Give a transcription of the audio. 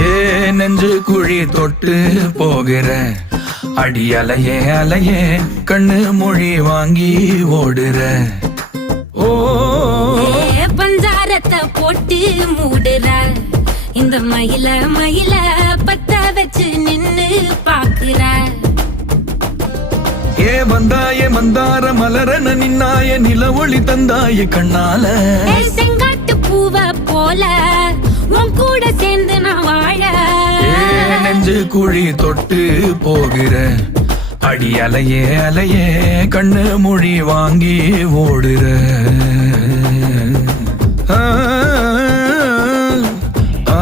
ஏ நெஞ்சு குழி தொட்டு போகிற அடி அலையே அலையே கண்ணு மொழி வாங்கி ஓடுற. ஓ பஞ்சாரத்தை போட்டு மூடுற இந்த மயில மயில பத்த வச்சு நின்னு பாக்குற. ஏ வந்தாய மந்தார மலரன நின்னாய நில ஒளி தந்தாய கண்ணால. செங்காட்டு பூவ போல உன் கூட சேர்ந்து நான் வாழ. நெஞ்சு குழி தொட்டு போகிற அடி அலையே அலையே கண்ணு மொழி வாங்கி ஓடுற. ஆ ஆ